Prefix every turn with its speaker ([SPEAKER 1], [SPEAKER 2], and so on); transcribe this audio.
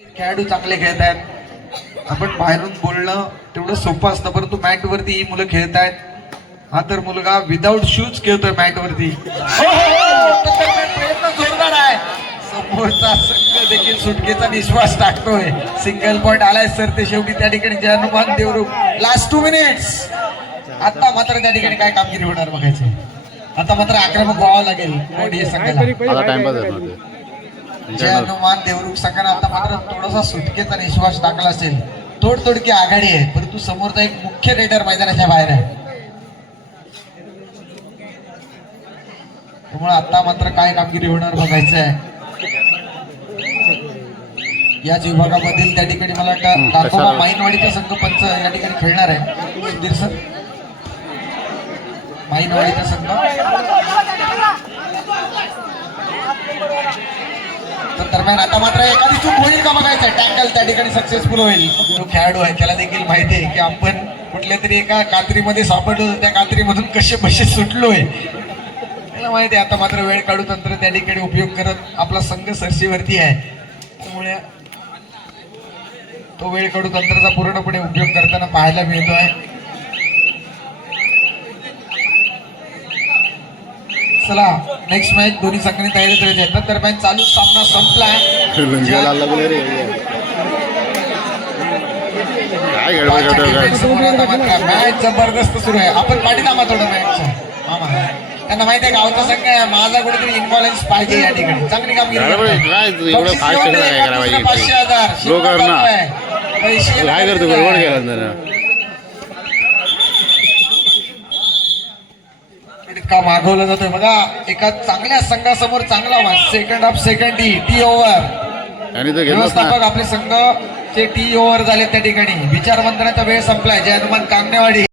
[SPEAKER 1] खेळाडू चांगले खेळत आहेत. आपण बाहेरून बोलणं तेवढं सोपं असतं परंतु मॅट वरती ही मुलं खेळत आहेत. हा तर मुलगा विदाऊट शूज खेळतोय मॅट वरती हो, हो, हो, प्रयत्न जोरदार आहे. समोरचा संघ देखील सुटकेचा निश्वास टाकतोय. सिंगल पॉइंट आलाय सर ते शेवटी त्या ठिकाणी जे हनुमान देवरूप. लास्ट टू मिनिट्स आता मात्र त्या ठिकाणी काय कामगिरी होणार बघायचं. आता मात्र आक्रमक व्हावं लागेल. जय हनुमान. देवरुख संघाने आता मात्र थोडासा सुटकेचा निश्वास टाकला असेल. तोड तोडकी आघाडी आहे परंतु समोरचा एक मुख्य रेडर मैदानाच्या बाहेर आहे. त्यामुळे आता मात्र काय कामगिरी होणार बघायचं आहे. याच विभागामधील त्या ठिकाणी मला वाटतं दाखोबा? माईनवाडीचा संघ पंच या ठिकाणी खेळणार आहे. सुधीर सर. माईनवाडीचा संघ तर दरम्यान आता मात्र एखादी चूक होईल का बघायचं टॅकल त्या ठिकाणी सक्सेसफुल होईल. जो खेळाडू आहे त्याला देखील माहिती आहे की आपण कुठल्या तरी एका कात्रीमध्ये सापडलो त्या कात्रीमधून कसे बसे सुटलोय. त्याला माहिती आहे आता मात्र वेळ काढू तंत्र त्या ठिकाणी उपयोग करत आपला संघ सरशीवरती आहे. त्यामुळे तो वेळ काढू तंत्राचा पूर्णपणे उपयोग करताना पाहायला मिळतोय. चला नेक्स्ट मॅच दोन्ही संघांनी तयारी करायची आहे. तर दरम्यान चालू सामना मात्र मॅच जबरदस्त सुरू आहे. आपण पाठीनामा थोडं मॅच मामा. त्यांना माहिती आहे गावचा संघ आहे. माझा कुठेतरी इन्व्हॉलन्स पाहिजे या ठिकाणी. चांगली कामगिरी? पाचशे हजार. पैसे
[SPEAKER 2] काय करतो? गडबड केला
[SPEAKER 1] इतका मागवला जातोय. बघा एका चांगल्या संघासमोर चांगला second half second T T over
[SPEAKER 2] आणि तो
[SPEAKER 1] व्यवस्थापक आपले संघ चे टी ओव्हर झाले त्या ठिकाणी. विचार मंथनाचा वेळ संपलाय. जय हनुमान कांगणेवाडी.